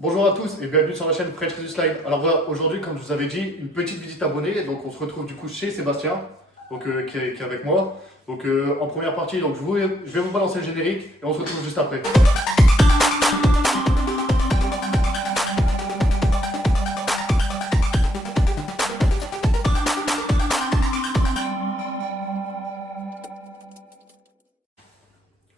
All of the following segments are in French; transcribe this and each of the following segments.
Bonjour à tous et bienvenue sur la chaîne French Resus Line. Alors voilà, aujourd'hui, comme je vous avais dit, une petite visite abonnée. Donc on se retrouve du coup chez Sébastien, qui est avec moi. Donc en première partie, donc je vais vous balancer le générique et on se retrouve juste après.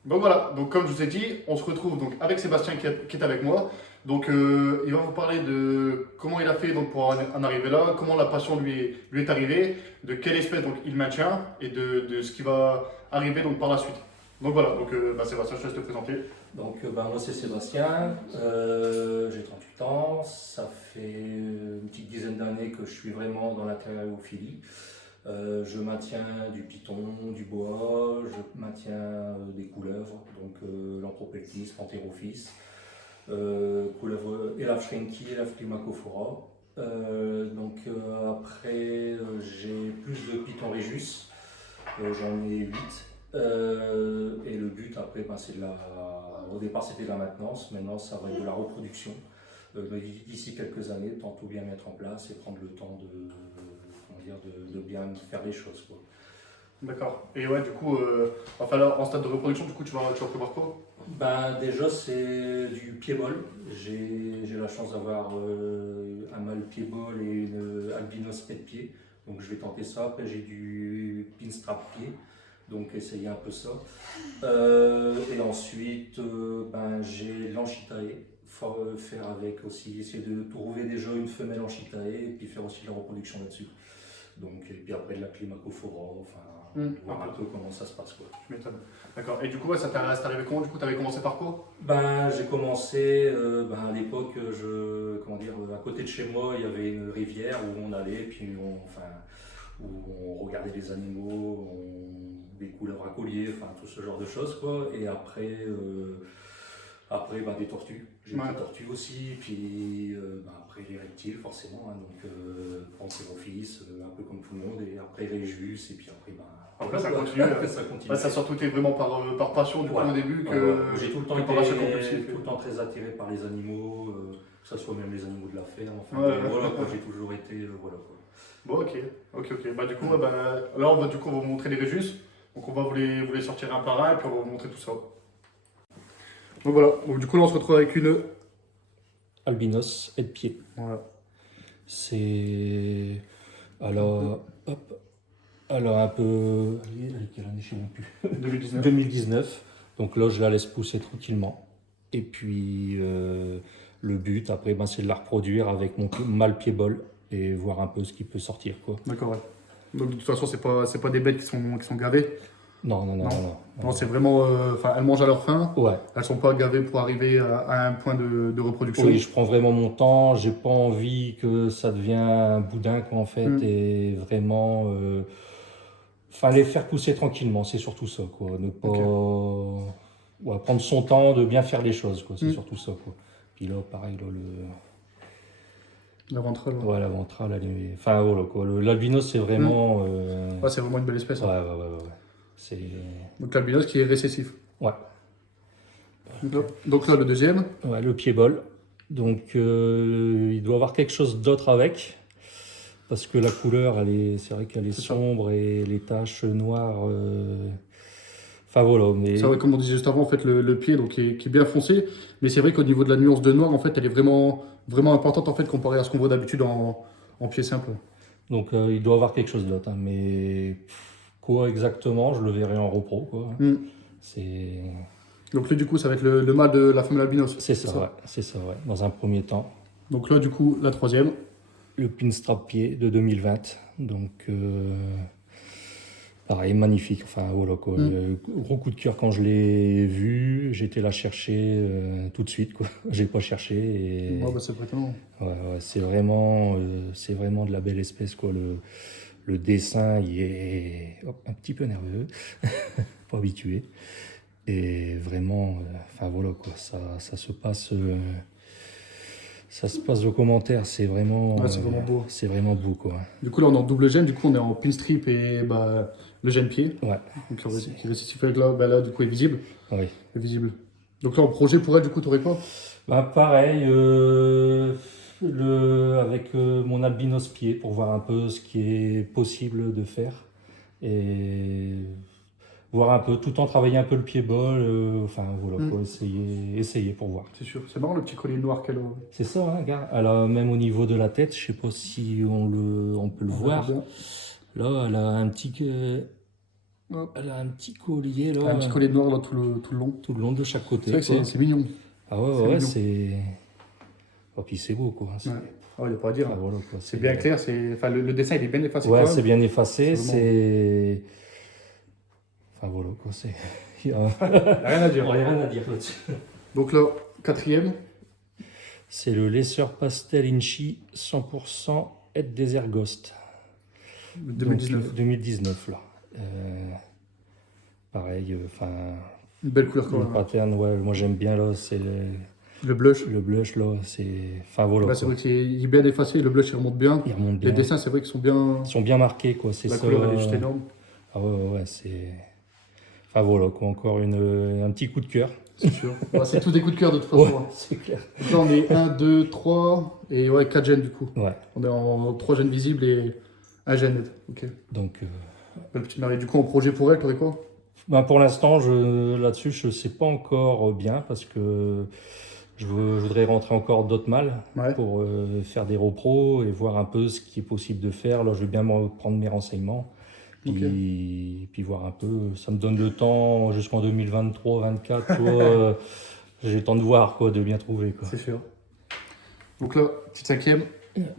Donc voilà, donc comme je vous ai dit, on se retrouve donc avec Sébastien qui est avec moi. Donc il va vous parler de comment il a fait donc, pour en arriver là, comment la passion lui est arrivée, de quelle espèce donc, il maintient et de ce qui va arriver donc, par la suite. Donc voilà, donc Sébastien, je te laisse te présenter. Moi c'est Sébastien, j'ai 38 ans, ça fait une petite dizaine d'années que je suis vraiment dans l'aquariophilie. Je maintiens du python, du bois, je maintiens des couleuvres, donc l'Ampropeltis, Pantherophis, couleuvre Elafshrenki, Elafprimacophora. Après j'ai plus de python Régus, j'en ai 8. Et le but après, c'est au départ c'était de la maintenance, maintenant ça va être de la reproduction. D'ici quelques années, tant tout bien mettre en place et prendre le temps de bien faire les choses, quoi. D'accord. Et ouais, du coup, enfin là, en stade de reproduction, du coup, tu vas prévoir quoi? Déjà c'est du pied-bol. J'ai la chance d'avoir un mâle pied-bol et une albinos pet-pied. Donc je vais tenter ça. Après j'ai du pinstrap pied. Donc essayer un peu ça. Et ensuite j'ai l'Anchitae. Faire avec aussi, essayer de trouver déjà une femelle Anchitae et puis faire aussi la reproduction là-dessus. Donc, et puis après de la Climacophora, voir un peu comment ça se passe, quoi. Je m'étonne. D'accord. Et du coup, ouais, ça t'est arrivé comment? Du coup, tu avais commencé par quoi? J'ai commencé à l'époque, à côté de chez moi, il y avait une rivière où on allait, puis où on regardait les animaux, des couleuvres à collier, tout ce genre de choses, quoi. Et après, des tortues. J'ai des tortues aussi, puis après les reptiles, forcément. Pantherophis, un peu comme tout le monde, et après Régus, et puis après, après ça continue. Ça continue. Ouais, ça a surtout été vraiment par passion du coup au début j'ai tout le temps tout le temps très attiré par les animaux, que ce soit même les animaux de la ferme. J'ai toujours été voilà, quoi. Bon, ok. Du coup, là on va vous montrer les Régus. Donc on va vous les sortir un par un et puis on va vous montrer tout ça. Donc voilà, donc, du coup là on se retrouve avec une albinos et de pied. Voilà. C'est alors un peu. Quelle année, je ne sais même plus. 2019. 2019. Donc là, je la laisse pousser tranquillement. Et puis, le but, après, c'est de la reproduire avec mon mâle pied-bol et voir un peu ce qui peut sortir, quoi. D'accord, ouais. Donc de toute façon, c'est pas des bêtes qui sont gavées. Non. Non, c'est vraiment. Elles mangent à leur faim. Ouais. Elles sont pas gavées pour arriver à un point de reproduction. Oui, je prends vraiment mon temps. J'ai pas envie que ça devienne un boudin, quoi, en fait. Et vraiment. Les faire pousser tranquillement, c'est surtout ça, quoi. Ne pas prendre son temps de bien faire les choses, quoi. C'est surtout ça, quoi. Puis là, pareil, là, la ventrale. Ouais, la ventrale, elle est. Voilà, quoi. L'albinos, c'est vraiment. Ouais, c'est vraiment une belle espèce. Ouais. Donc l'albinos qui est récessif. Ouais. Donc là, le deuxième. Ouais, le pied-bol. Donc, il doit avoir quelque chose d'autre avec. Parce que la couleur, c'est vrai qu'elle est sombre et les taches noires. Voilà. Mais... C'est vrai, comme on disait juste avant, en fait, le pied donc, qui est bien foncé. Mais c'est vrai qu'au niveau de la nuance de noir, en fait, elle est vraiment importante en fait, comparée à ce qu'on voit d'habitude en pied simple. Donc il doit avoir quelque chose d'autre. Hein, mais quoi exactement, je le verrai en repro, quoi. Donc là, du coup, ça va être le mâle de la femelle albinos. C'est ça, ouais, dans un premier temps. Donc là, du coup, la troisième. Le pinstrap pied de 2020. Donc, pareil, magnifique. Voilà, quoi. Gros coup de cœur quand je l'ai vu. J'ai été la chercher tout de suite, quoi. J'ai pas cherché. Et... c'est prétendant. Ouais, c'est vraiment de la belle espèce, quoi. Le dessin, il est un petit peu nerveux. Pas habitué. Et vraiment, voilà, quoi. Ça se passe. Ça se passe au commentaire, c'est vraiment beau. C'est vraiment beau, quoi. Du coup, là, on est en double gène, du coup, on est en pinstrip et le gène pied. Ouais. Donc, qui récessif avec là, du coup, est visible. Oui. Est visible. Donc là, en projet pour elle, du coup, tu aurais quoi? Bah, pareil, avec mon albinos pied pour voir un peu ce qui est possible de faire et voir un peu, tout en travaillant un peu le pied-bol, enfin voilà, quoi, essayer pour voir. C'est sûr. C'est marrant le petit collier noir qu'elle a. C'est ça, hein, regarde. Alors, même au niveau de la tête, je sais pas si on peut le voir. Bien. Là, Hop. elle a un petit collier là, Un petit collier noir là tout le long. tout le long de chaque côté. C'est vrai que quoi. c'est mignon. Ah ouais, c'est ouais, mignon. c'est. Oh, puis c'est beau, quoi. Ouais. Ah, il n'y a pas à dire. Enfin, voilà, quoi. C'est bien clair. Enfin, le dessin il est bien effacé. Ouais, quand c'est même. bien effacé. C'est C'est. Enfin voilà, quoi. C'est. Il y a Rien à dire. rien à dire là-dessus. Donc là, quatrième. C'est le Lesser Pastel Inchi 100% Head Desert Ghost. 2019. Donc, 2019, là. Pareil, enfin. Une belle couleur quand le même. pattern, ouais, moi j'aime bien là, c'est Le blush. le blush là, c'est. Enfin voilà. Bah, c'est quoi. vrai qu'il est bien effacé. Le blush il remonte bien. Il remonte Les bien. dessins, c'est vrai qu'ils sont bien. Ils sont bien marqués, quoi. C'est La ça. couleur elle est juste énorme. Ah ouais, c'est. Enfin voilà, quoi. Encore un petit coup de cœur. C'est sûr. Bah, c'est tous des coups de cœur de toute façon. Ouais, hein. c'est clair. Donc là, on est 1, 2, 3 et ouais, 4 gènes du coup. Ouais, On est en 3 gènes visibles et 1 gène net. Ok. donc. Belle petite Marie. Du coup, en projet pour elle, t'aurais quoi? Ben, pour l'instant, là-dessus, je ne sais pas encore bien parce que je voudrais rentrer encore d'autres mâles Ouais. pour faire des repros et voir un peu ce qui est possible de faire. Là, je vais bien prendre mes renseignements. Puis voir un peu, ça me donne le temps jusqu'en 2023-2024, tu vois, j'ai le temps de voir, quoi, de bien trouver. Quoi. C'est sûr. Donc là, petite cinquième,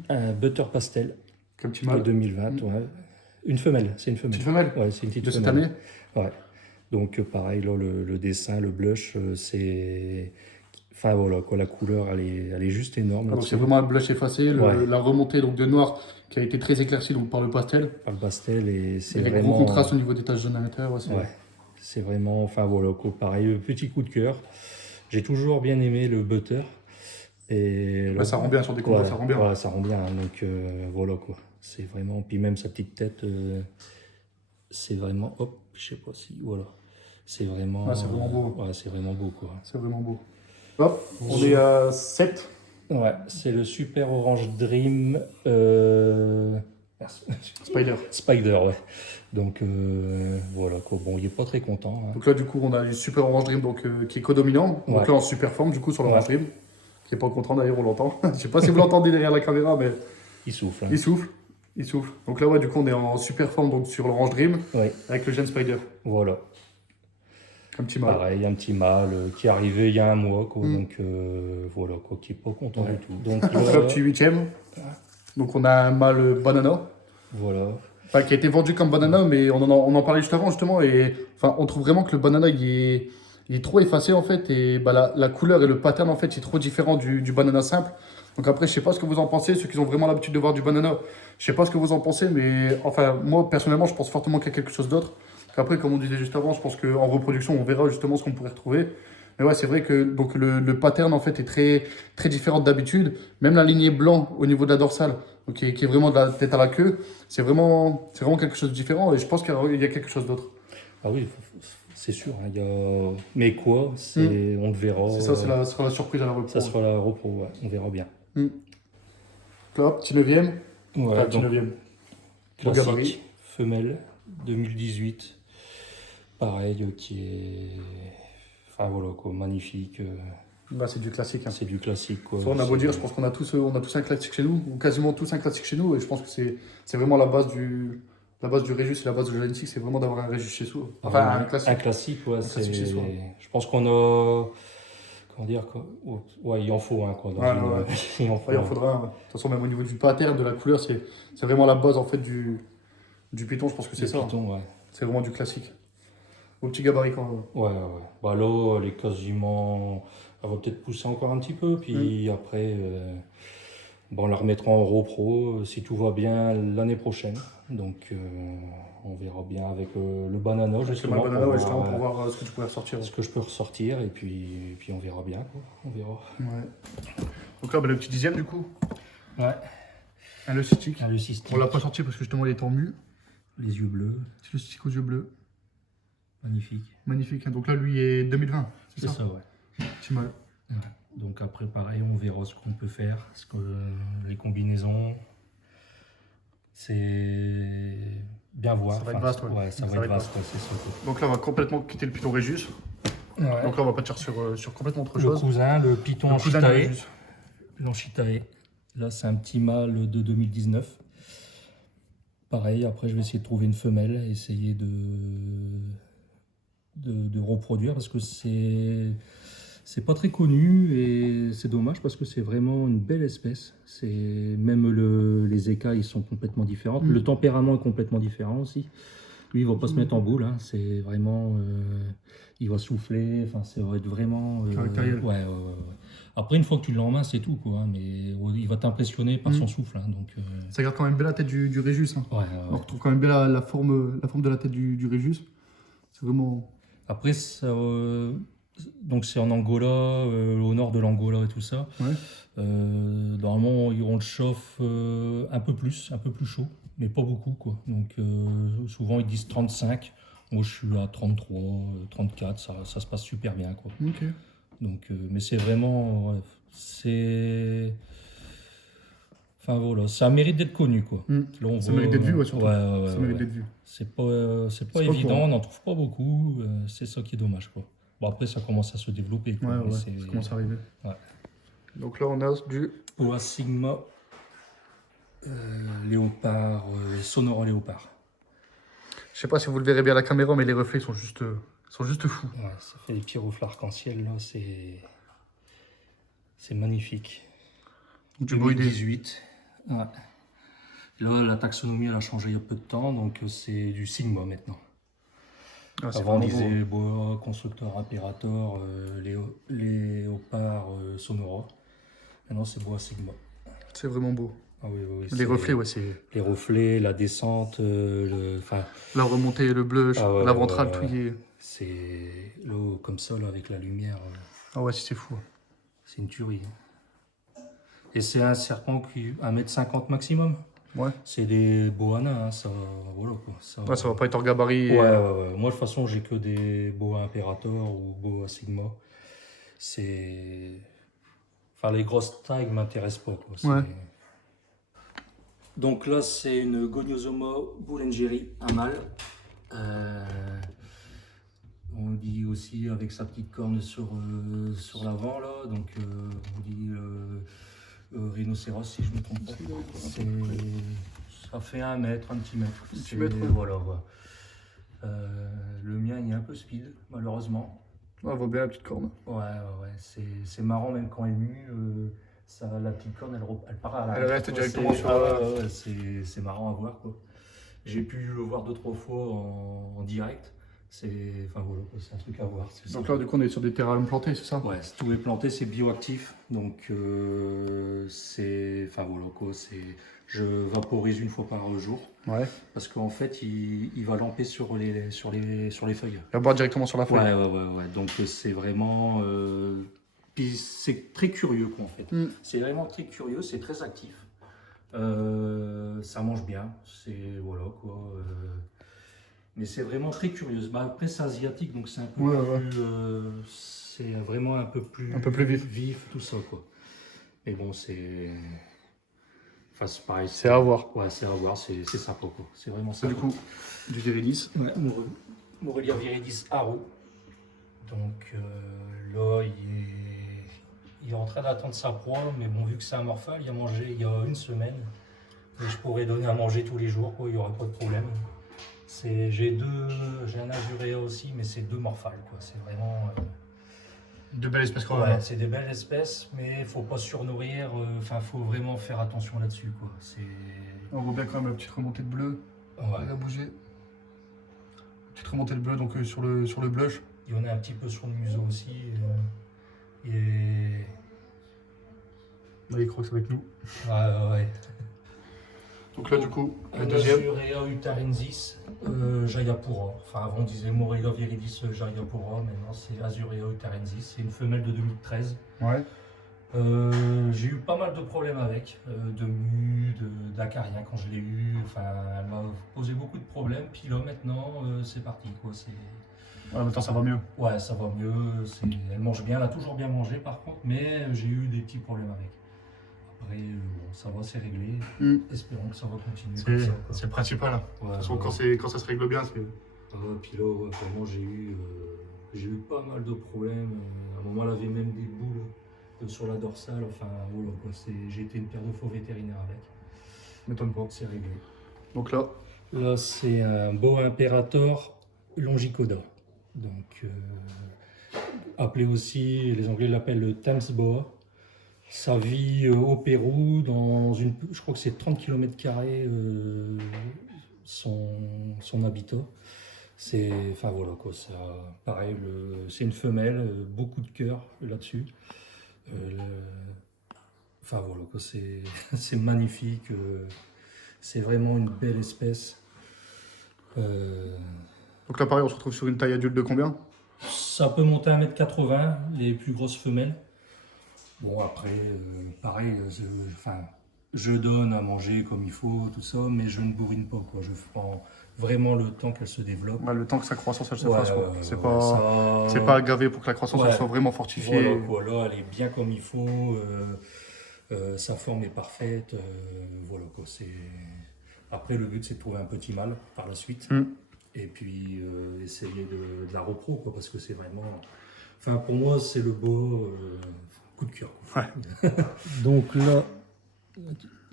Un Butter Pastel comme petit de mâle. 2020, ouais. Une femelle, c'est une femelle. Petite femelle Ouais, c'est une petite de cette femelle. année. Ouais. Donc pareil, là, le dessin, le blush, c'est... Enfin voilà, quoi, la couleur, elle est juste énorme. Donc là-dessus. c'est vraiment un blush effacé, Ouais. la remontée donc, de noir qui a été très éclaircie donc, par le pastel. Par le pastel, et c'est Avec vraiment... gros contraste au niveau des taches jaunes à l'intérieur. Ouais, Ouais, c'est vraiment... Enfin voilà, quoi, pareil, petit coup de cœur. J'ai toujours bien aimé le butter. Et là, ça rend bien sur des combats, ça rend bien. Ouais, ça rend bien. Donc voilà, quoi. C'est vraiment... Puis même sa petite tête, c'est vraiment... Hop, je sais pas si... Voilà. C'est vraiment... Ouais, c'est vraiment beau. Ouais, c'est vraiment beau, quoi. C'est vraiment beau. Hop, on est à 7. Ouais, c'est le Super Orange Dream Spider. Spider, ouais. Donc voilà quoi. Bon, il est pas très content. Hein. Donc là, du coup, on a le Super Orange Dream donc, qui est codominant. Donc Ouais. là, en super forme, du coup, sur l'Orange Ouais. Dream. Qui est pas content d'ailleurs, on l'entend. Je sais pas si vous l'entendez derrière la caméra, mais Il souffle. Hein. il souffle. Il souffle. Donc là, ouais, du coup, on est en super forme donc, sur l'Orange Dream Ouais, avec le Gen Spider. voilà. Un petit mâle. Pareil, un petit mâle qui est arrivé il y a un mois, quoi. Mm. Donc voilà, quoi, qui est pas content Ouais. du tout. Donc Donc là, petit huitième. Donc on a un mâle banana. voilà. Enfin, qui a été vendu comme banana, mais on en parlait juste avant justement. Et enfin, on trouve vraiment que le banana il est trop effacé en fait. Et bah, la couleur et le pattern en fait est trop différent du banana simple. Donc après, je sais pas ce que vous en pensez. Ceux qui ont vraiment l'habitude de voir du banana, je sais pas ce que vous en pensez. Mais enfin, moi personnellement, je pense fortement qu'il y a quelque chose d'autre. Après, comme on disait juste avant, je pense qu'en reproduction, on verra justement ce qu'on pourrait retrouver. Mais ouais, c'est vrai que donc, le pattern en fait est très, très différent d'habitude. Même la lignée blanc au niveau de la dorsale, donc, qui est vraiment de la tête à la queue, c'est vraiment quelque chose de différent. Et je pense qu'il y a quelque chose d'autre. Ah oui, c'est sûr. Hein, il y a... Mais quoi, c'est... on le verra. C'est ça, ce sera la surprise à la repro. Ça sera la repro, ouais. On verra bien. Là, petit 9e. Ouais, Enfin, petit donc, 9e. Bon gabarit. classique, femelle, 2018. Pareil, qui est... Enfin voilà, quoi, magnifique. Là, c'est du classique. Hein. C'est du classique, quoi. Ça, on a beau dire, je pense qu'on a tous un classique chez nous, ou quasiment tous un classique chez nous. Et je pense que c'est vraiment la base du Régis et la base de la Gen6, c'est vraiment d'avoir un Régis chez soi. Enfin, un classique. Un classique, ouais. classique chez soi. Je pense qu'on a... Comment dire, quoi. Ouais, il en faut un, quoi. Ouais. Il en faut Ouais, il en un. faudra. De toute façon, même au niveau du pattern, de la couleur, c'est vraiment la base en fait du Python. Je pense que c'est Le ça. Python, ouais. C'est vraiment du classique. Au petit gabarit quand même. Ouais. Bah là, elle est quasiment... Elle va peut-être pousser encore un petit peu, puis après, bon, on la remettra en repro, si tout va bien, l'année prochaine. Donc, on verra bien avec le banana, C'est justement, le banana, pour ouais, justement, voir, pour voir ce que tu pourrais ressortir. ce que je peux ressortir, et puis on verra bien, quoi. On verra. Ouais. Donc là, bah, le petit 10e du coup. Ouais. Un le cystique. Le cystique, On l'a pas sorti parce que justement il est en mu. les yeux bleus, C'est le cystique aux yeux bleus. magnifique. Magnifique. Hein. Donc là, lui est 2020. C'est ça, ouais. Petit mal. Ouais. Donc après, pareil, on verra ce qu'on peut faire, parce que les combinaisons, c'est bien voir. Ça va être vaste, ouais. Ouais, ça va être vaste, ouais, c'est ça, quoi. Donc là, on va complètement quitter le Python Régis. Ouais. Donc là, on va partir sur complètement autre Le chose. cousin, le Python Le cousin du Anchitae. Régis. L'Anchitae. Là, c'est un petit mâle de 2019. Pareil, après, je vais essayer de trouver une femelle, essayer de reproduire, parce que c'est pas très connu et c'est dommage parce que c'est vraiment une belle espèce. Même les écailles ils sont complètement différents. Le tempérament est complètement différent aussi. Lui, il va pas se mettre en boule. Hein. C'est vraiment, il va souffler. Enfin, ça va être vraiment. Caractériel. Ouais. Après, une fois que tu l'as en main, c'est tout, quoi. Hein, mais il va t'impressionner par son souffle. Hein, donc. Ça garde quand même bien la tête du Régis. Hein. Ouais. On retrouve quand même bien la forme de la tête du Régis. C'est vraiment. Après, donc c'est en Angola, au nord de l'Angola et tout ça. Ouais. Normalement, on le chauffe un peu plus chaud, mais pas beaucoup, quoi. Donc souvent ils disent 35. Moi, je suis à 33, 34. Ça se passe super bien, quoi. Ok. Donc, mais c'est vraiment, ouais, enfin voilà, ça mérite d'être connu, quoi. Là, Ça mérite d'être vu, ouais, surtout. Ouais, Ça mérite d'être vu. C'est pas pas évident, courant. on n'en trouve pas beaucoup. C'est ça qui est dommage, quoi. Bon, après, ça commence à se développer, quoi. Ouais, mais ça commence à arriver. Ouais. Donc là, on a du. Boa Sigma, léopard, Sonora léopard. Je sais pas si vous le verrez bien à la caméra, mais les reflets sont juste fous. Ouais, ça fait des petits reflets arc-en-ciel, là, c'est magnifique. Du beau idée. 2018. Ouais. Là, la taxonomie, elle a changé il y a peu de temps, donc c'est du Sigma maintenant. Ah, c'est Avant, on vraiment beau. disait Boa, constructeur, Imperator, léopard, Sonora. Maintenant, c'est Boa Sigma. C'est vraiment beau. Ah oui, Les reflets, ouais, c'est. Les reflets, la descente, La remontée, le bleu, la ventrale, tout y est. c'est l'eau comme ça, là, avec la lumière. Ah ouais, c'est fou. C'est une tuerie. Et c'est un serpent qui 1,50 m maximum. Ouais. C'est des boanas, hein, ça, voilà quoi. Ouais, ça va pas être hors gabarit. Ouais. Moi, de toute façon, j'ai que des boa Imperator ou boa Sigma. Enfin, les grosses tailles m'intéressent pas, quoi. Ouais. Donc là, c'est une Goniosoma boulengeri, un mâle. On dit aussi avec sa petite corne sur l'avant, là. Donc, on dit rhinocéros, si je ne me trompe pas. Ça fait 1 mètre, un petit mètre. Un petit mètre, ouais. Voilà. Le mien, il est un peu speed, malheureusement. On voit bien la petite corne. Ouais. C'est marrant, même quand elle mue. La petite corne, elle part à l'arrière. Elle reste directement sur ouais, c'est marrant à voir, quoi. J'ai pu le voir 2-3 fois en direct. Enfin voilà, c'est un truc à voir. Donc là, du coup, on est sur des terrains plantés, c'est ça? Ouais, tout est planté, c'est bioactif. Donc enfin voilà quoi, je vaporise 1 fois par jour. Ouais. Parce qu'en fait, il va lamper sur les feuilles. Il va boire directement sur la feuille. Ouais. Donc c'est vraiment. Puis c'est très curieux, quoi, en fait. C'est vraiment très curieux, c'est très actif. Ça mange bien, voilà quoi. Mais c'est vraiment très curieux. Après, c'est asiatique, donc c'est un peu plus. C'est vraiment un peu plus vif, tout ça, quoi. Mais bon, c'est. Enfin, c'est pareil. C'est à voir. Ouais, c'est à voir, c'est sympa, quoi. C'est vraiment sympa. Du coup, du viridis. Ouais, Morelia viridis Haro. Donc là, il est en train d'attendre sa proie, mais bon, vu que c'est un morphale, il a mangé il y a 1 semaine. Et je pourrais donner à manger tous les jours, quoi, il n'y aurait pas de problème. J'ai un azuréa aussi, mais c'est 2 morphales, quoi. C'est vraiment. De belles espèces quand même. Ouais, c'est des belles espèces, mais il faut pas surnourrir. Enfin, faut vraiment faire attention là-dessus, quoi. On voit bien quand même la petite remontée de bleu. Ouais. Elle a bougé. Petite remontée de bleu donc sur le blush. Il y en a un petit peu sur le museau aussi. Il croit que ça va être nous. Ouais. Donc là, du coup, le deuxième. Azurea utarensis, Jayapura. Enfin, avant on disait Morelia viridis Jayapura, maintenant c'est Azurea utarensis. C'est une femelle de 2013. Ouais. J'ai eu pas mal de problèmes avec, de mue, d'acarien quand je l'ai eu. Enfin, elle m'a posé beaucoup de problèmes. Puis là, maintenant, c'est parti, quoi. Ouais, maintenant ça va mieux. Ouais, ça va mieux. Elle mange bien, elle a toujours bien mangé par contre, mais j'ai eu des petits problèmes avec. Après, bon, ça va, c'est réglé. Mm. Espérons que ça va continuer comme ça, quoi. C'est le principal. Hein. Ouais, De toute façon, ouais. quand ça se règle bien, c'est. Puis là, ouais, vraiment, j'ai eu pas mal de problèmes. À un moment, elle avait même des boules sur la dorsale. Enfin, voilà, quoi. J'ai été une paire de fois vétérinaire avec. M'étonne pas. C'est réglé. Donc là, Là, c'est un Boa Imperator longicoda. Donc, appelé aussi, les Anglais l'appellent le Thames Boa. Ça vit au Pérou, je crois que c'est 30 km² son habitat. Enfin voilà quoi, ça, pareil, c'est une femelle, beaucoup de cœur là-dessus. Enfin voilà quoi, c'est magnifique, c'est vraiment une belle espèce. donc là, pareil, on se retrouve sur une taille adulte de combien? Ça peut monter à 1,80 m, les plus grosses femelles. Bon après, pareil, je donne à manger comme il faut, tout ça, mais je ne bourrine pas, quoi. Je prends vraiment le temps qu'elle se développe. Ouais, le temps que sa croissance elle se Ouais, fasse, quoi. ouais, C'est ouais, pas, c'est pas aggravé pour que la croissance elle Ouais. soit vraiment fortifiée. Voilà, quoi. Là, elle est bien comme il faut, sa forme est parfaite, voilà, quoi. Après, le but, c'est de trouver un petit mâle par la suite, Mm. et puis essayer de la repro, quoi, parce que c'est vraiment... Enfin, pour moi, c'est le beau coup de cœur, quoi. Ouais. Donc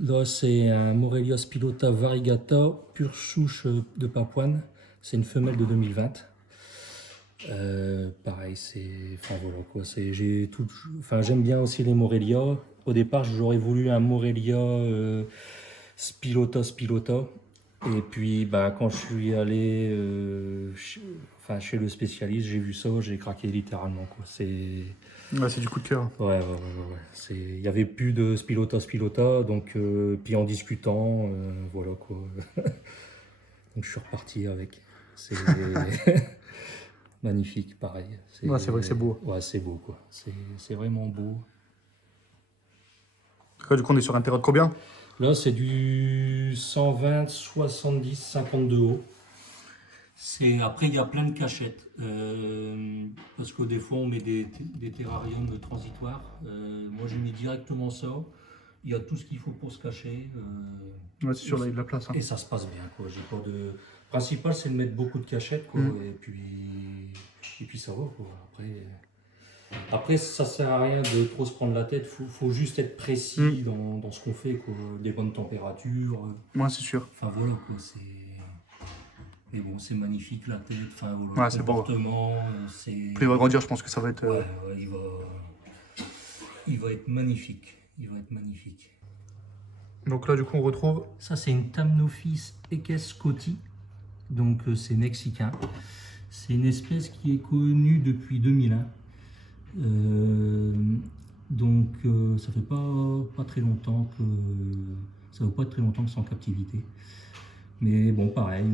là c'est un Morelia Spilota variegata, pure souche de Papouane. C'est une femelle de 2020. Pareil, enfin voilà quoi. J'aime bien aussi les Morelia. Au départ, j'aurais voulu un Morelia Spilota. Et puis, bah, quand je suis allé chez le spécialiste, j'ai vu ça, j'ai craqué littéralement, quoi. Ouais, c'est du coup de cœur. Ouais. Il n'y avait plus de Spilota, donc puis en discutant, voilà quoi. Donc je suis reparti avec. C'est magnifique, pareil. Ouais, c'est vrai que c'est beau. Ouais, c'est beau quoi. C'est vraiment beau. Là, du coup, on est sur un terrain de combien? Là, c'est du 120, 70, 52 haut. Après, il y a plein de cachettes. Parce que des fois, on met des terrariums transitoires. Moi, j'ai mis directement ça. Il y a tout ce qu'il faut pour se cacher. Ouais, c'est sûr, là, il y a de la place. Hein. Et ça se passe bien, quoi. J'ai pas de... Le principal, c'est de mettre beaucoup de cachettes, quoi. Et puis ça va, quoi. Après, ça sert à rien de trop se prendre la tête. Faut juste être précis dans ce qu'on fait, quoi. Des bonnes températures. Ouais, c'est sûr. Enfin, voilà, quoi. Mais bon, c'est magnifique la tête, enfin voilà, Ouais, le c'est beau. comportement, Plus il va grandir, je pense que ça va être. ouais, il va être magnifique, il va être magnifique. Donc là, du coup, on retrouve. Ça, c'est une Thamnophis eques scotti, donc c'est mexicain. C'est une espèce qui est connue depuis 2001. Donc ça fait pas très longtemps que c'est en captivité. Mais bon, pareil,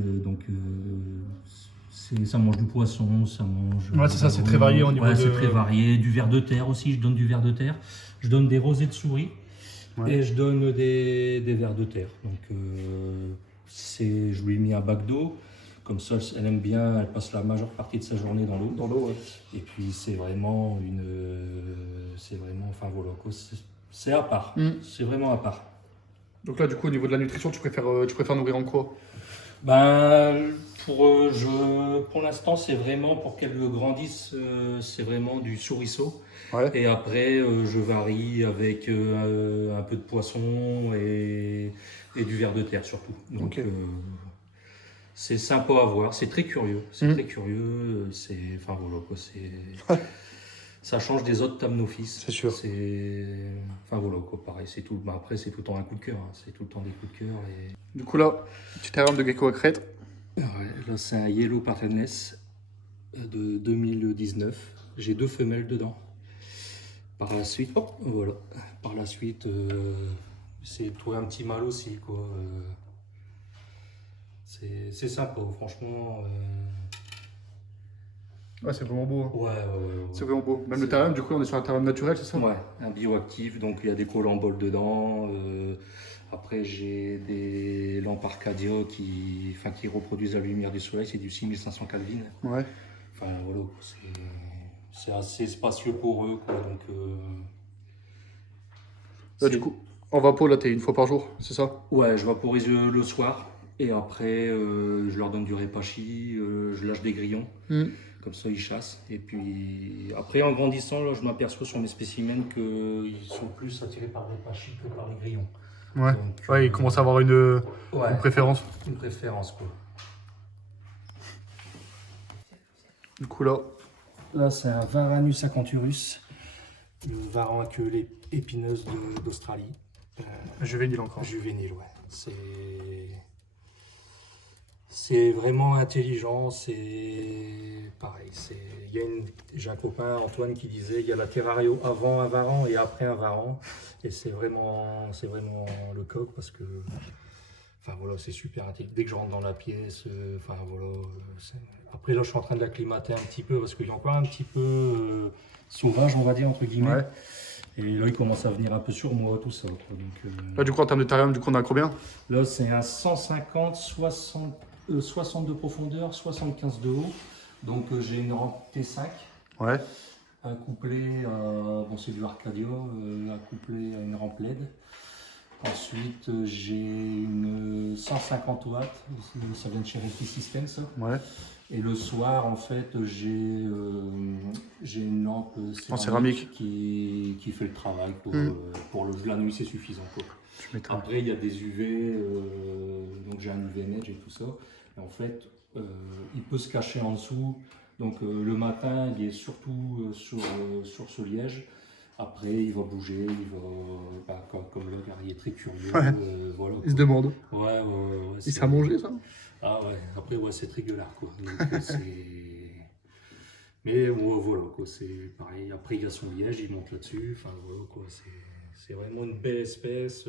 ça mange du poisson, ça mange... Ouais, c'est ça, c'est très varié au niveau de... c'est très varié. Du ver de terre aussi, je donne du ver de terre. Je donne des rosées de souris et je donne des vers de terre. Donc, je lui ai mis un bac d'eau. Comme ça, elle aime bien, elle passe la majeure partie de sa journée dans l'eau. Dans l'eau, ouais. Et puis, c'est vraiment, enfin voilà, quoi. C'est à part. C'est vraiment à part. Donc là, du coup, au niveau de la nutrition, tu préfères nourrir en quoi? Ben, pour l'instant, c'est vraiment, pour qu'elle grandisse, c'est vraiment du souriceau. Ouais. Et après, je varie avec un peu de poisson et du ver de terre surtout. Donc, c'est sympa à voir, c'est très curieux. Enfin voilà quoi, ça change des autres Thamnophis. C'est sûr. Enfin voilà quoi, pareil, c'est tout. Ben, après, c'est tout le temps un coup de cœur. Hein. C'est tout le temps des coups de cœur. Du coup, là, petit terrain de gecko à crête. Ouais, là, c'est un Yellow Patternless de 2019. J'ai 2 femelles dedans. Par la suite, c'est de trouver un petit mâle aussi, quoi. C'est sympa, franchement. Ouais, c'est vraiment beau. Hein. Ouais. C'est vraiment beau. Même le terrain, du coup, on est sur un terrain naturel, c'est ça? Ouais, un bioactif, donc il y a des colamboles dedans. Après, j'ai des lampes Arcadia qui reproduisent la lumière du soleil, c'est du 6500 Kelvin. Ouais. Enfin voilà, c'est assez spacieux pour eux, quoi. Donc, Là, du coup, en vapo, là, t'es une fois par jour, c'est ça? ouais, je vaporise le soir et après je leur donne du répachi, je lâche des grillons, comme ça ils chassent. Et puis après en grandissant, là, je m'aperçois sur mes spécimens qu'ils sont plus attirés par le répachi que par les grillons. Ouais. Donc, Ouais, il commence à avoir une préférence. Une préférence, quoi. Du coup, là, Là, c'est un Varanus acanthurus, le varan à queue épineuse d'Australie. juvénile encore. Juvénile, ouais. C'est vraiment intelligent, c'est pareil. J'ai un copain, Antoine, qui disait il y a la terrario avant un varan et après un varan. Et c'est vraiment le coq parce que enfin, voilà, c'est super intelligent. Dès que je rentre dans la pièce, enfin, voilà, après là je suis en train de l'acclimater un petit peu parce qu'il est encore un petit peu sauvage, on va dire, entre guillemets. Ouais. Et là il commence à venir un peu sur moi, tout ça, quoi. Donc, Là, du coup, en termes de thérium, du coup, on a combien? là c'est un 150, 60 de profondeur, 75 de haut. Donc j'ai une rampe T5 Ouais. accouplée, bon c'est du Arcadia, accouplée à une rampe LED. Ensuite j'ai une 150 watts, ça vient de chez Refi System ça. Ouais. Et le soir en fait j'ai une lampe En céramique. qui fait le travail pour la nuit, c'est suffisant, quoi. Tu m'étonnes. Après, il y a des UV, donc j'ai un UV Edge et tout ça. Et en fait, il peut se cacher en dessous. Donc le matin, il est surtout sur ce liège. Après, il va bouger, comme là, il est très curieux. Ouais. Voilà, Il se demande. ouais, Il s'est mangé, ça? Ah ouais, après, ouais, c'est très gueulard, quoi. Donc, mais ouais, voilà, quoi, c'est pareil. Après, il y a son liège, il monte là-dessus. Enfin, voilà, quoi, c'est vraiment une belle espèce.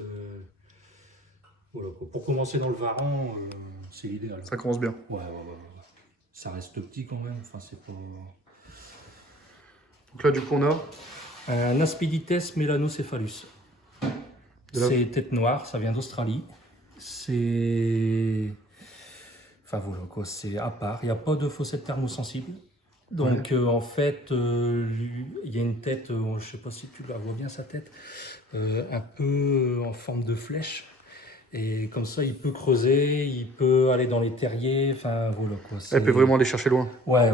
Voilà, quoi. Pour commencer dans le varan, c'est l'idéal. Ça commence bien. Ouais. Ça reste petit quand même. Enfin, c'est pas... Donc là, du coup, on a. Un Aspidites melanocéphalus. De là- C'est tête noire, ça vient d'Australie. C'est... Enfin voilà, quoi, c'est à part. Il n'y a pas de fossette thermosensible. Donc en fait, il y a une tête, je ne sais pas si tu la vois bien sa tête, un peu en forme de flèche. Et comme ça, il peut creuser, il peut aller dans les terriers, enfin voilà, quoi. Elle peut vraiment aller chercher loin. Ouais.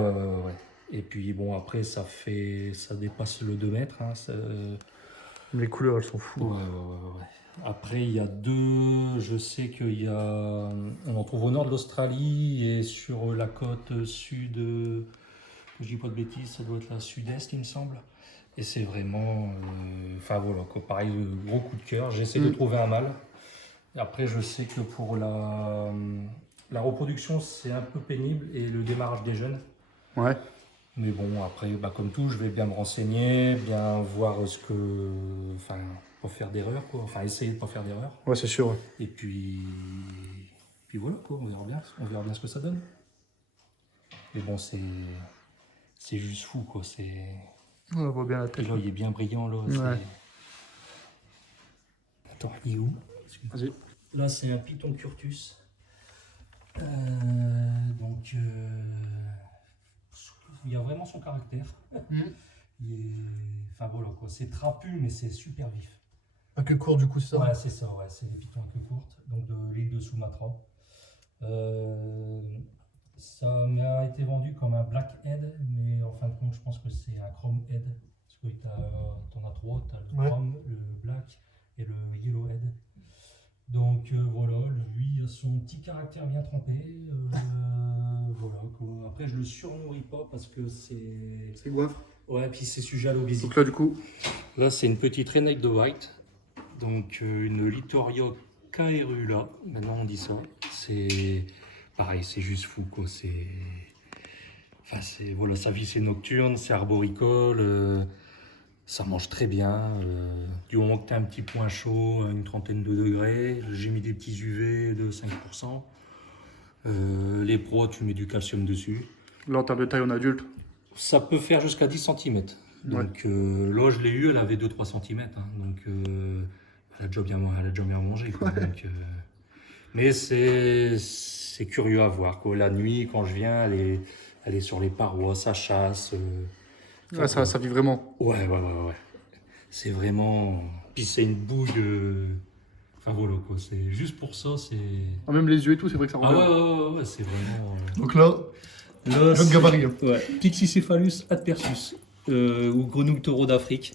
Et puis bon, après, ça dépasse le 2 mètres, hein, Les couleurs, elles sont fous. Ouais. Après, il y a deux, je sais on en trouve au nord de l'Australie et sur la côte sud, que je dis pas de bêtises, ça doit être la sud-est, il me semble. Et c'est vraiment, enfin voilà, quoi, pareil, gros coup de cœur. J'essaie de trouver un mâle. Et après, je sais que pour la reproduction, c'est un peu pénible et le démarrage des jeunes. Ouais. Mais bon, après, comme tout, je vais bien me renseigner, bien voir enfin, pas faire d'erreur, quoi. Enfin, essayer de pas faire d'erreur. Ouais, c'est sûr. Et puis voilà, quoi. On verra bien ce que ça donne. Mais bon, c'est juste fou, quoi. On voit bien la tête. Là, il est bien brillant, là. Ouais. Attends, il est où? Vas-y. Là, c'est un Python curtus. Donc, il y a vraiment son caractère. Enfin voilà, quoi. C'est trapu, mais c'est super vif. À queue courte, du coup, c'est ça? Ouais, c'est ça, ouais. C'est des pitons à queue courte, donc de l'île de Sumatra. Ça m'a été vendu comme un blackhead, mais en fin de compte, je pense que c'est un chrome head. Parce que t'en as trois, t'as le chrome, le black et le yellowhead. Donc voilà, lui a son petit caractère bien trempé. Voilà, quoi. Après, je le surnourris pas parce que c'est. C'est goinfre. Ouais, puis c'est sujet à l'obésité. Donc là, du coup. Là, c'est une petite Renegade de White. Donc une Littoria caerula. Maintenant, on dit ça. C'est pareil, c'est juste fou, quoi. Enfin, voilà, sa vie, c'est nocturne, c'est arboricole. Ça mange très bien. Du moment que tu as un petit point chaud, une trentaine de degrés, j'ai mis des petits UV de 5%. Les proies, tu mets du calcium dessus. Là, en termes de taille en adulte. Ça peut faire jusqu'à 10 cm. Donc là, je l'ai eu, elle avait 2-3 cm. Hein, donc elle a déjà bien mangé, quoi. Donc, mais c'est curieux à voir, quoi. La nuit, quand je viens, Elle est sur les parois, ça chasse. Ouais, ça vit vraiment. Ouais. C'est vraiment. Puis c'est une bouille. Enfin voilà quoi. C'est juste pour ça, c'est. Ah, même les yeux et tout, c'est vrai que ça rend Ah bien. ouais, c'est vraiment. Donc là, Là, jeune gabarit. Hein. Ouais. Pixicéphalus adpersus, ou grenouille taureau d'Afrique.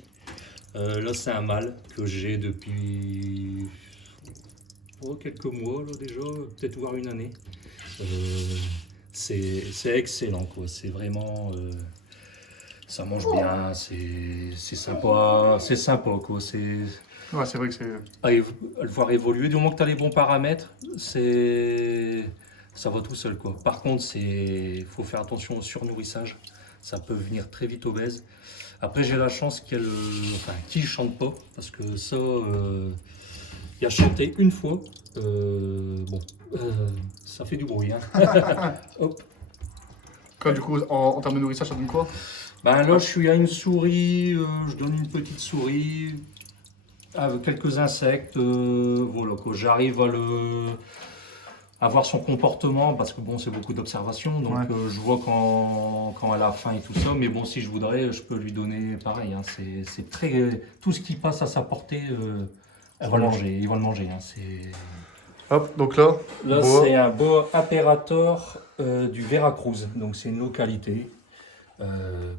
Là, c'est un mâle que j'ai depuis quelques mois là, déjà, peut-être voire une année. C'est excellent, quoi. C'est vraiment. Ça mange bien, c'est sympa, quoi. Ouais, c'est vrai que c'est. À le voir évoluer, du moment que tu as les bons paramètres, ça va tout seul, quoi. Par contre, faut faire attention au surnourrissage. Ça peut venir très vite obèse. Après, j'ai la chance qu'il chante pas, parce que ça, il a chanté une fois. Ça fait du bruit, hein. Hop. Quoi, du coup, en termes de nourrissage, ça donne quoi? Ben là, je suis à une souris, je donne une petite souris, avec quelques insectes, voilà quoi. J'arrive à voir son comportement, parce que bon, c'est beaucoup d'observation, donc Ouais. je vois quand elle a faim et tout ça, mais bon, si je voudrais, je peux lui donner pareil, hein. C'est très, tout ce qui passe à sa portée, elle va le manger, il va le manger, hein. Hop, donc là, Là, boa. c'est un boa apparator du Veracruz, donc c'est une localité.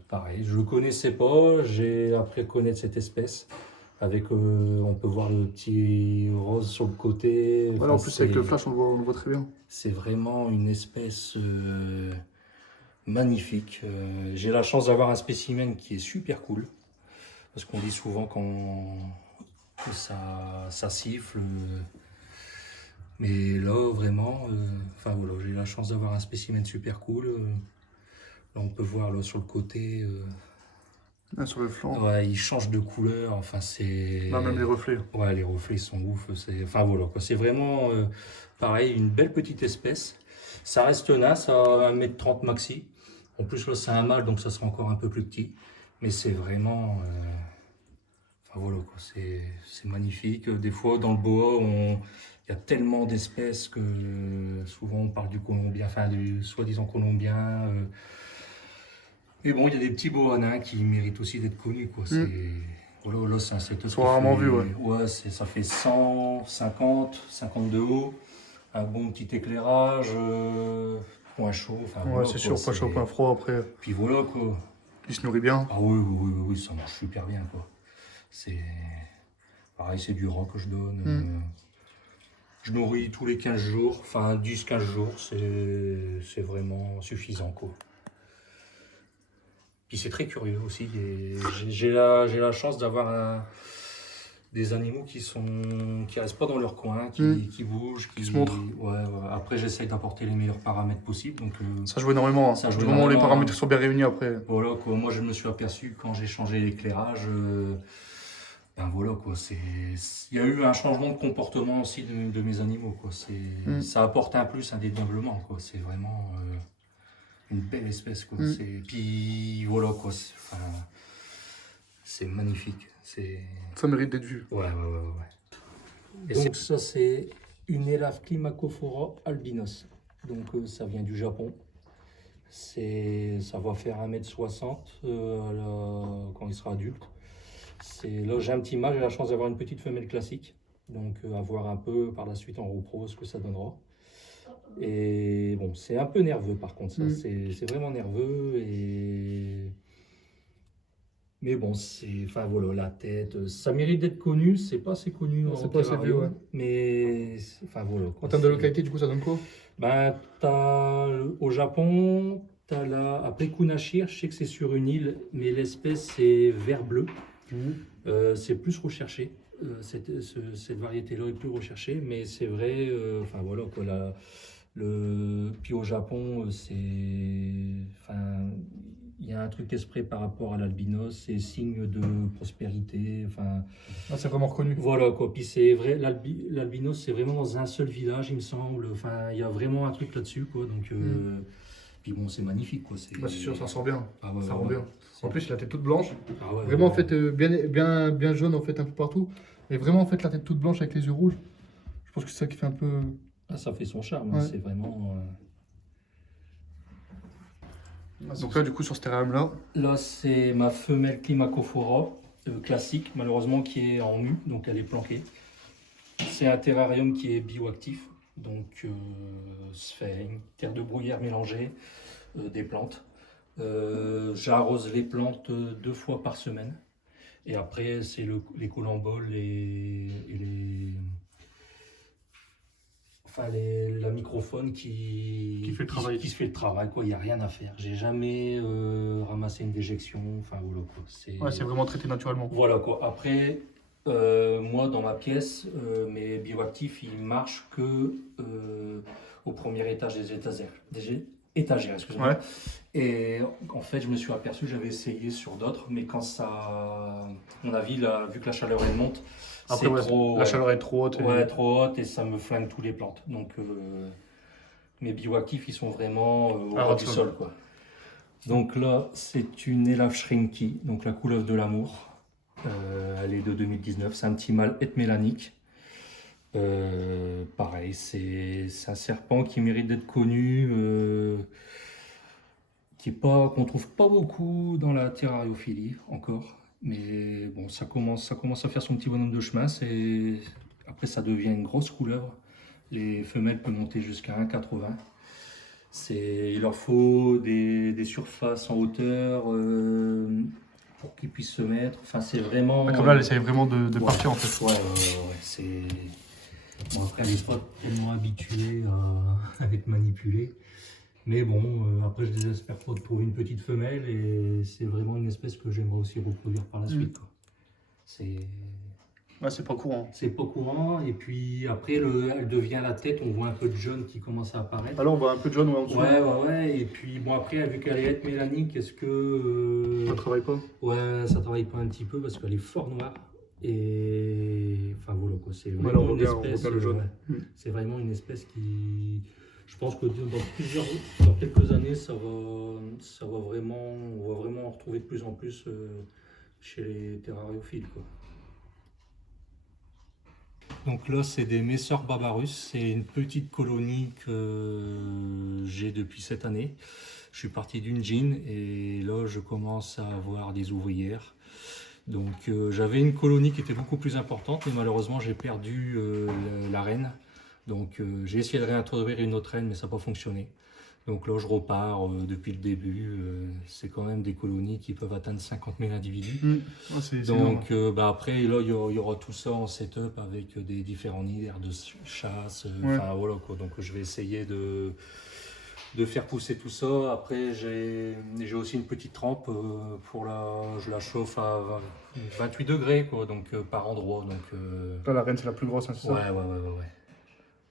Pareil, je ne le connaissais pas, j'ai appris à connaître cette espèce. Avec, on peut voir le petit rose sur le côté. Voilà, en plus, avec le flash, on le voit très bien. C'est vraiment une espèce magnifique. J'ai la chance d'avoir un spécimen qui est super cool. Parce qu'on dit souvent que ça siffle. Mais là, vraiment, enfin voilà, j'ai la chance d'avoir un spécimen super cool. Là, on peut voir là, sur le côté. Là, sur le flanc. Ouais, il change de couleur. Enfin, c'est. Là, même les reflets. Ouais, les reflets sont ouf. Enfin voilà, quoi. C'est vraiment pareil, une belle petite espèce. Ça reste tenace à 1,30 m maxi. En plus, là, c'est un mâle, donc ça sera encore un peu plus petit. Mais c'est vraiment. Enfin voilà, quoi. C'est magnifique. Des fois, dans le boa, il y a tellement d'espèces que souvent on parle du colombien, enfin du soi-disant colombien. Mais bon, il y a des petits boas nains qui méritent aussi d'être connus, quoi. Voilà, là, c'est un secteur Ils sont rarement vus, ouais. Ouais, ça fait 50 de haut, un bon petit éclairage, point chaud. Enfin, Ouais, voilà, c'est quoi, sûr, pas chaud, pas froid après. Puis voilà, quoi. Il se nourrit bien. Ah oui, ça marche super bien, quoi. C'est pareil, c'est du rang que je donne. Je nourris tous les 15 jours, enfin 10-15 jours, c'est vraiment suffisant, quoi. Puis c'est très curieux aussi. J'ai la chance d'avoir des animaux qui restent pas dans leur coin, qui bougent, Qui se montrent. Ouais. Après, j'essaye d'apporter les meilleurs paramètres possibles. Donc, Ça joue énormément. Ça joue du moment où les énormément, paramètres sont bien réunis après. voilà, quoi. Moi, je me suis aperçu quand j'ai changé l'éclairage. Ben voilà, quoi. Il y a eu un changement de comportement aussi de mes animaux, quoi. Ça apporte un plus indéniablement, quoi. C'est vraiment une belle espèce, quoi. Puis voilà, quoi. C'est magnifique. Ça mérite d'être vu. Ouais. Et donc ça, c'est une Elaphthymacophora albinos. Donc ça vient du Japon. Ça va faire 1,60 m quand il sera adulte. Là, j'ai un petit mâle, j'ai la chance d'avoir une petite femelle classique. Donc à voir un peu par la suite en repro ce que ça donnera. Et bon, c'est un peu nerveux par contre, ça. C'est vraiment nerveux. Mais bon, enfin voilà, la tête, ça mérite d'être connu, c'est pas assez connu en terrarium, ouais. Mais enfin voilà. En termes de localité, du coup, ça donne quoi? Ben, au Japon, à Pekunashir, je sais que c'est sur une île, mais l'espèce c'est vert bleu. C'est plus recherché. Cette variété-là est plus recherchée, mais c'est vrai, enfin voilà quoi. Puis au Japon, il y a un truc esprit par rapport à l'albinos, c'est signe de prospérité. Enfin, c'est vraiment reconnu. Voilà quoi. Puis c'est vrai, l'albinos, c'est vraiment dans un seul village, il me semble. Enfin, il y a vraiment un truc là-dessus, quoi. Donc, puis bon, c'est magnifique, quoi. C'est sûr, ça sent bien. Ah ouais, ça rend bien. En plus, il a la tête toute blanche. Ah ouais, vraiment, en fait, bien jaune, en fait, un peu partout. Mais vraiment, en fait, la tête toute blanche avec les yeux rouges. Je pense que c'est ça qui fait un peu. Ah, ça fait son charme, hein. C'est vraiment. Donc là, du coup, sur ce terrain-là, Là, c'est ma femelle Climacophora classique, malheureusement, qui est en mu, donc elle est planquée. C'est un terrarium qui est bioactif, donc se fait une terre de bruyère mélangée, des plantes. J'arrose les plantes 2 fois par semaine. Et après, c'est les colamboles la microfaune qui fait le travail. qui se fait le travail, quoi. Il n'y a rien à faire. J'ai jamais ramassé une déjection. Enfin, voilà, quoi. Ouais, c'est vraiment traité naturellement. Voilà, quoi. Après, moi, dans ma pièce, mes bioactifs, ils marchent que au premier étage des étagères. Étagères, excusez-moi. Ouais. Et en fait, je me suis aperçu, j'avais essayé sur d'autres, mais quand ça. À mon avis, là, vu que la chaleur elle monte, Après, c'est ouais, trop. la chaleur est trop haute. Ouais, trop haute et ça me flingue tous les plantes. Donc, mes bioactifs, ils sont vraiment au ras du sol, quoi. Donc là, c'est une Elaf Shrinky, donc la couleuvre de l'amour. Elle est de 2019, c'est un petit mâle mélanique. Pareil, c'est un serpent qui mérite d'être connu, qu'on trouve pas beaucoup dans la terrariophilie encore. Mais bon, ça commence à faire son petit bonhomme de chemin. Après, ça devient une grosse couleuvre. Les femelles peuvent monter jusqu'à 1,80 m. Il leur faut des surfaces en hauteur pour qu'ils puissent se mettre. Enfin, c'est vraiment. Comme là, elle essaye vraiment de partir en fait. Ouais, c'est. Bon, après, elle n'est pas tellement habituée à être manipulée. Mais bon, après, je désespère pas de trouver une petite femelle et c'est vraiment une espèce que j'aimerais aussi reproduire par la suite, quoi. Ouais, c'est pas courant. C'est pas courant, et puis après, elle devient la tête, on voit un peu de jaune qui commence à apparaître. Alors, on voit un peu de jaune en dessous. Ouais, et puis bon, après, vu qu'elle est mélanique, est-ce que. Ça travaille pas? Ouais, ça travaille pas un petit peu parce qu'elle est fort noire. Et. Enfin voilà, quoi. C'est Voilà, vraiment on une voit espèce. bien le jaune. C'est vraiment une espèce qui. Je pense que dans quelques années, on va vraiment en retrouver de plus en plus chez les terrariophiles, quoi. Donc là, c'est des Messeurs Babarus. C'est une petite colonie que j'ai depuis cette année. Je suis parti d'une gîne et là, je commence à avoir des ouvrières. Donc j'avais une colonie qui était beaucoup plus importante, mais malheureusement, j'ai perdu la reine. Donc j'ai essayé de réintroduire une autre reine, mais ça n'a pas fonctionné. Donc là, je repars depuis le début. C'est quand même des colonies qui peuvent atteindre 50 000 individus. Donc après, là, il y aura tout ça en setup avec des différents nids, aires de chasse. Enfin voilà, quoi. Donc je vais essayer de faire pousser tout ça. Après, j'ai aussi une petite trempe je la chauffe à 28 degrés, quoi, donc par endroit. Donc, Là, la reine, c'est la plus grosse, hein, c'est ça? ouais.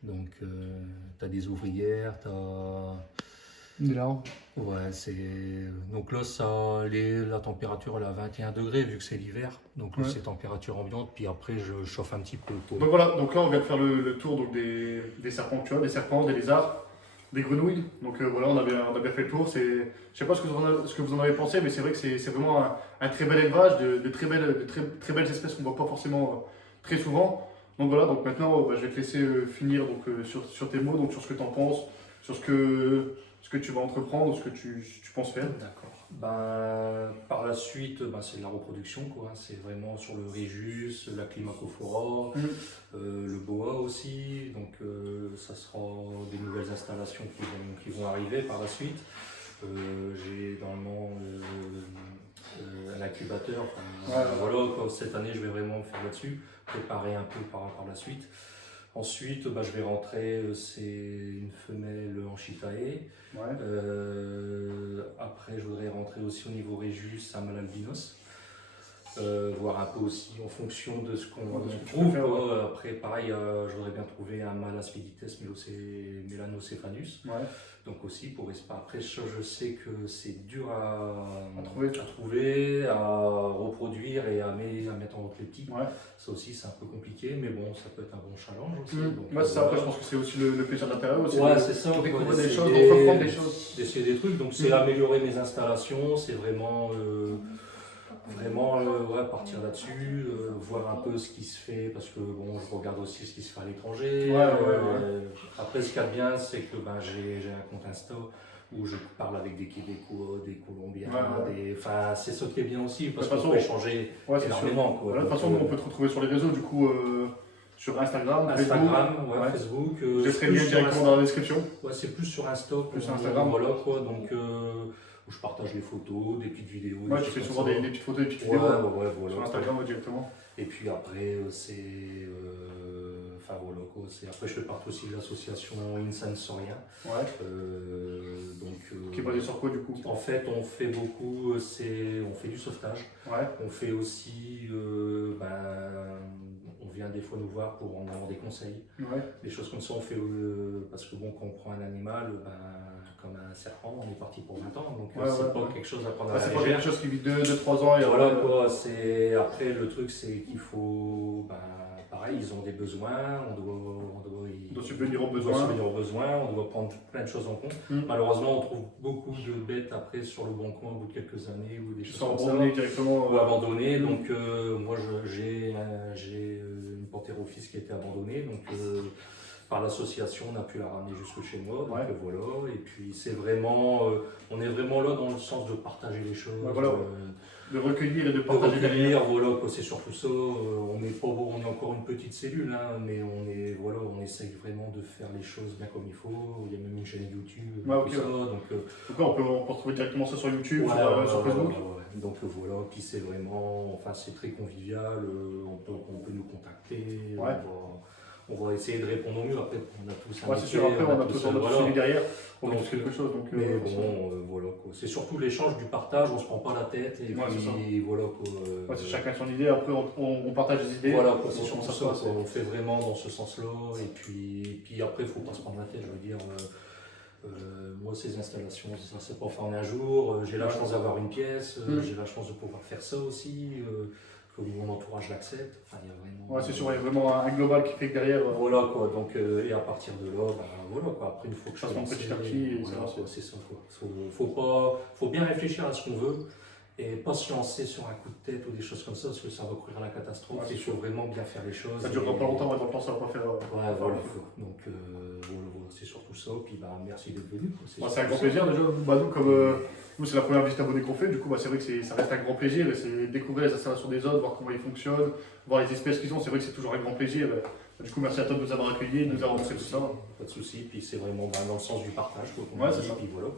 Donc, tu as des ouvrières, tu as. Des larves. Ouais, donc là, la température elle est à 21 degrés vu que c'est l'hiver. Donc là, c'est température ambiante. Puis après, je chauffe un petit peu. Quoi. Donc voilà, donc là, on vient de faire le tour donc, des serpents que tu as, des serpents, des lézards, des grenouilles. Donc voilà, on a bien fait le tour. Je sais pas ce que vous en avez pensé, mais c'est vrai que c'est vraiment un très bel élevage, de très belles espèces qu'on ne voit pas forcément très souvent. Donc voilà, donc maintenant, je vais te laisser finir donc, sur tes mots, donc sur ce que tu en penses, sur ce que tu vas entreprendre, ce que tu penses faire. D'accord. Par la suite, c'est de la reproduction, quoi. C'est vraiment sur le Réjus, la Climacophora, le Boa aussi. Donc ça sera des nouvelles installations qui vont arriver par la suite. J'ai normalement un incubateur. Voilà, quoi. Cette année, je vais vraiment me faire là-dessus, préparer un peu par la suite. Ensuite, je vais rentrer, c'est une femelle en Chitae. Après, je voudrais rentrer aussi au niveau Réjus, un mâle albinos. Voir un peu aussi en fonction de ce qu'on trouve. Après, pareil, je voudrais bien trouver un mâle Aspidictes Melanocéphalus. Donc aussi, après, je sais que c'est dur à trouver, à reproduire et à mettre en route les petits. Ça aussi, c'est un peu compliqué, mais bon, ça peut être un bon challenge aussi. Après, je pense que c'est aussi le plaisir de l'intérieur. C'est ça, découvrir des choses, d'entreprendre des choses. D'essayer des trucs. Donc, c'est améliorer mes installations, c'est vraiment partir là-dessus, voir un peu ce qui se fait, parce que bon, je regarde aussi ce qui se fait à l'étranger. Après, ce qu'il y a de bien, c'est que j'ai un compte Insta où je parle avec des Québécois, des Colombiens, Ouais, enfin c'est ça qui est bien aussi, parce De toute qu'on façon, peut échanger ouais, c'est sûr. énormément. Quoi. Voilà, de toute Donc, façon, nous, on peut te retrouver sur les réseaux, du coup, sur Instagram, Facebook. Instagram, ouais, Ouais. Facebook. Je laisserai le plus lien sur directement dans la description. Ouais, c'est plus sur Insta, Plus Instagram. voilà quoi, donc où je partage les photos, des petites vidéos. Ouais, des tu choses fais comme souvent ça. des petites photos, des petites Ouais, vidéos ouais, voilà. sur Instagram directement. Et puis après, enfin voilà quoi, après je fais partie aussi de l'association Insansorien. Ouais. Qui est basée sur quoi du coup? En fait, on fait beaucoup, on fait du sauvetage. Ouais. On fait aussi, on vient des fois nous voir pour en avoir des conseils. Ouais. Des choses comme ça, on fait, parce que bon, quand on prend un animal, comme un serpent, on est parti pour 20 ans, donc c'est pas quelque chose à prendre à la C'est pas légère. quelque chose qui vit 2-3 ans et Voilà quoi, après le truc c'est qu'il faut, pareil, ils ont des besoins, on doit subvenir aux on doit besoins. subvenir aux besoins, on doit prendre plein de choses en compte. Malheureusement, on trouve beaucoup de bêtes après sur le bon coin au bout de quelques années ou des Qui choses sont comme ça. abandonnés directement. Ou abandonnées, donc moi j'ai une panthère office qui a été abandonnée, donc par l'association on a pu la ramener jusque chez moi, donc voilà, et puis c'est vraiment, on est vraiment là dans le sens de partager les choses. Voilà. De recueillir et de partager derrière, voilà, c'est surtout ça. On est encore une petite cellule, hein, mais on essaye vraiment de faire les choses bien comme il faut. Il y a même une chaîne YouTube, tout ça. Donc on peut retrouver directement ça sur YouTube, sur Facebook. Donc voilà, puis c'est vraiment, c'est très convivial. On peut nous contacter. On va essayer de répondre au mieux. Après, on a tous un métier, c'est sûr, après, on a tous suivi derrière. On donc, a tous quelque chose. Donc, mais bon, voilà quoi. C'est surtout l'échange, du partage, on se prend pas la tête. Et puis voilà quoi. C'est chacun son idée, après on partage des idées. Voilà quoi, c'est surtout ça. On fait vraiment dans ce sens-là. Et puis après, il faut pas se prendre la tête. Je veux dire, moi, ces installations, ça s'est pas fait en un jour. J'ai la chance d'avoir une pièce, j'ai la chance de pouvoir faire ça aussi. Que mon entourage l'accepte. Enfin, il y a vraiment. C'est sûr, il y a vraiment un global qui fait que derrière. Voilà quoi, donc et à partir de là, voilà quoi, après il faut que ça se monte petit à petit. C'est ça quoi. Faut bien réfléchir à ce qu'on veut et pas se lancer sur un coup de tête ou des choses comme ça parce que ça va courir à la catastrophe. Il faut vraiment bien faire les choses. Ça durera pas longtemps, dans le temps ça va pas faire. Voilà. Donc c'est surtout ça. Puis merci d'être venu. C'est un grand plaisir déjà. Nous, comme nous, c'est la première visite abonnée qu'on fait, du coup c'est vrai que ça reste un grand plaisir et c'est découvrir les installations des autres, voir comment ils fonctionnent, voir les espèces qu'ils ont, c'est vrai que c'est toujours un grand plaisir. Du coup merci à toi de nous avoir accueillis, de nous avoir montré tout ça. Pas de soucis, puis c'est vraiment dans le sens du partage. C'est ça. Puis voilà,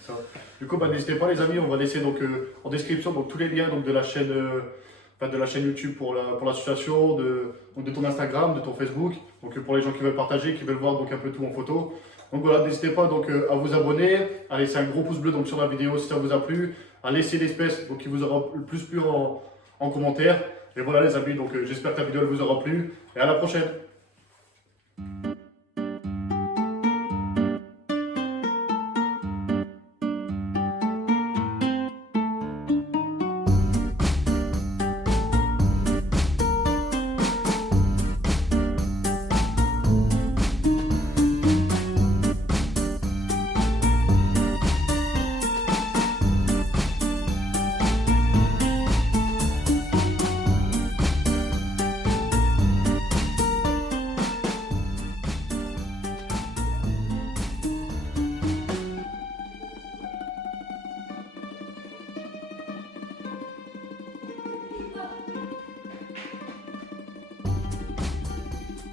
ça. Du coup n'hésitez pas les amis, on va laisser donc, en description donc, tous les liens donc, de la chaîne YouTube pour l'association, de ton Instagram, de ton Facebook, donc pour les gens qui veulent partager, qui veulent voir donc, un peu tout en photo. Donc voilà, n'hésitez pas donc, à vous abonner, à laisser un gros pouce bleu donc, sur la vidéo si ça vous a plu, à laisser l'espèce qui vous aura le plus plu en commentaire. Et voilà les amis, donc j'espère que la vidéo elle vous aura plu et à la prochaine.